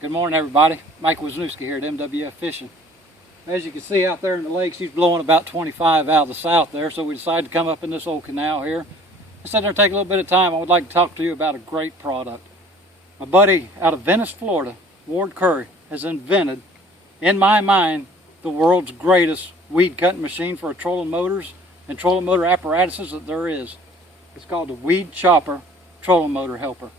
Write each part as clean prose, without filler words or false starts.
Good morning, everybody. Mike Wisnewski here at MWF Fishing. As you can see out there in the lake, she's blowing about 25 out of the south there, so we decided to come up in this old canal here. I sat there and take a little bit of time. I would like to talk to you about a great product. My buddy out of Venice, Florida, Ward Curry, has invented, in my mind, the world's greatest weed cutting machine for trolling motors and trolling motor apparatuses that there is. It's called the Weed Chopper Trolling Motor Helper.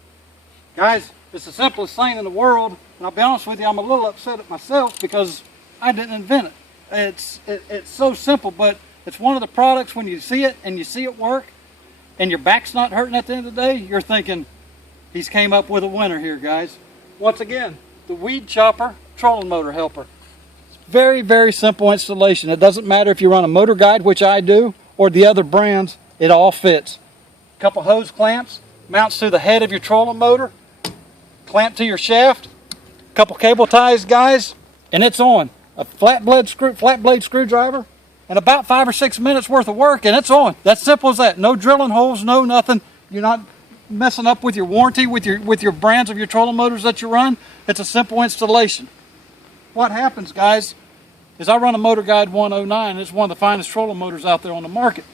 Guys, it's the simplest thing in the world, and I'll be honest with you, I'm a little upset at myself because I didn't invent it. It's so simple, but it's one of the products when you see it and you see it work and your back's not hurting at the end of the day, you're thinking, he's came up with a winner here, guys. Once again, the Weed Chopper Trolling Motor Helper. It's very, very simple installation. It doesn't matter if you run a motor guide, which I do, or the other brands, it all fits. A couple hose clamps, mounts to the head of your trolling motor, clamp to your shaft, a couple cable ties, guys, and it's on. A flat blade screwdriver, and about 5 or 6 minutes worth of work, and it's on. That's simple as that. No drilling holes, no nothing. You're not messing up with your warranty, with your brands of your trolling motors that you run. It's a simple installation. What happens, guys, is I run a Motor Guide 109. It's one of the finest trolling motors out there on the market.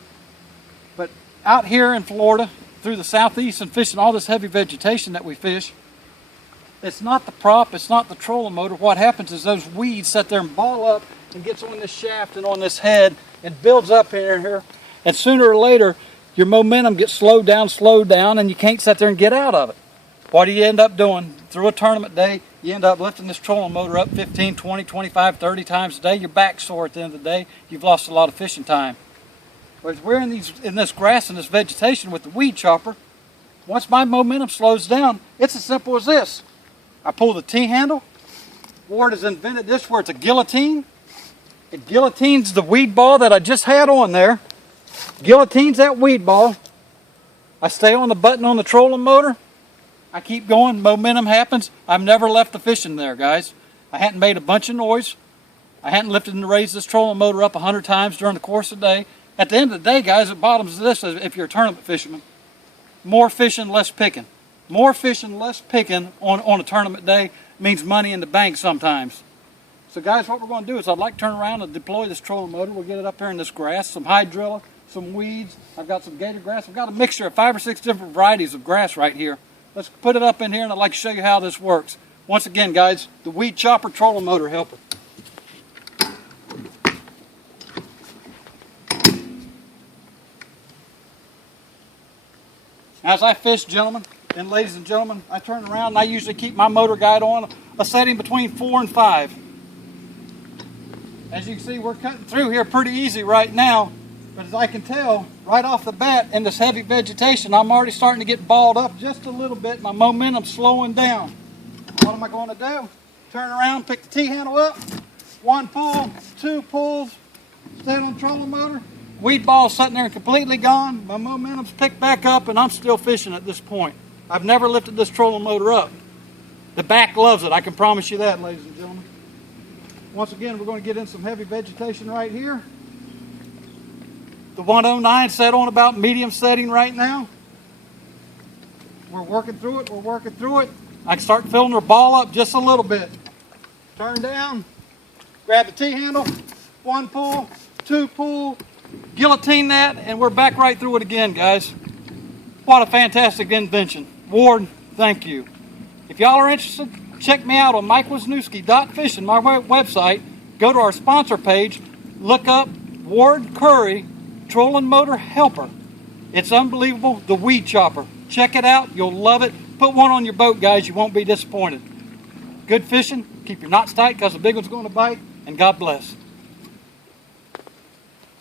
But out here in Florida, through the southeast and fishing all this heavy vegetation that we fish, it's not the prop, it's not the trolling motor. What happens is those weeds sit there and ball up and gets on this shaft and on this head and builds up here. And sooner or later, your momentum gets slowed down, and you can't sit there and get out of it. What do you end up doing? Through a tournament day, you end up lifting this trolling motor up 15, 20, 25, 30 times a day. Your back's sore at the end of the day. You've lost a lot of fishing time. But as we're in this grass and this vegetation with the weed chopper, once my momentum slows down, it's as simple as this. I pull the T-handle. Ward has invented this where it's a guillotine. It guillotines the weed ball that I just had on there. Guillotines that weed ball. I stay on the button on the trolling motor. I keep going. Momentum happens. I've never left the fishing there, guys. I hadn't made a bunch of noise. I hadn't lifted and raised this trolling motor up 100 times during the course of the day. At the end of the day, guys, it bottoms to this if you're a tournament fisherman. More fishing, less picking. More fishing, less picking on a tournament day means money in the bank sometimes. So guys, what we're going to do is I'd like to turn around and deploy this trolling motor. We'll get it up here in this grass, some hydrilla, some weeds. I've got some gator grass. I've got a mixture of 5 or 6 different varieties of grass right here. Let's put it up in here, and I'd like to show you how this works. Once again, guys, the Weed Chopper Trolling Motor Helper. As I fish, gentlemen and ladies and gentlemen, I turn around and I usually keep my motor guide on a setting between 4 and 5. As you can see, we're cutting through here pretty easy right now, but as I can tell right off the bat in this heavy vegetation, I'm already starting to get balled up just a little bit. My momentum's slowing down. What am I going to do? Turn around, pick the T-handle up, 1 pull, 2 pulls, stay on the trolling motor. Weed ball's sitting there completely gone. My momentum's picked back up, and I'm still fishing at this point. I've never lifted this trolling motor up. The back loves it. I can promise you that, ladies and gentlemen. Once again, we're going to get in some heavy vegetation right here. The 109 set on about medium setting right now. We're working through it. We're working through it. I can start filling her ball up just a little bit. Turn down. Grab the T-handle. 1 pull, 2 pull. Guillotine that, and we're back right through it again, guys. What a fantastic invention. Ward, thank you. If y'all are interested, check me out on MikeWisnewski.fishing, my website. Go to our sponsor page, look up Ward Curry Trolling Motor Helper. It's unbelievable, the Weed Chopper. Check it out, you'll love it. Put one on your boat, guys, you won't be disappointed. Good fishing, keep your knots tight because the big one's going to bite, and God bless.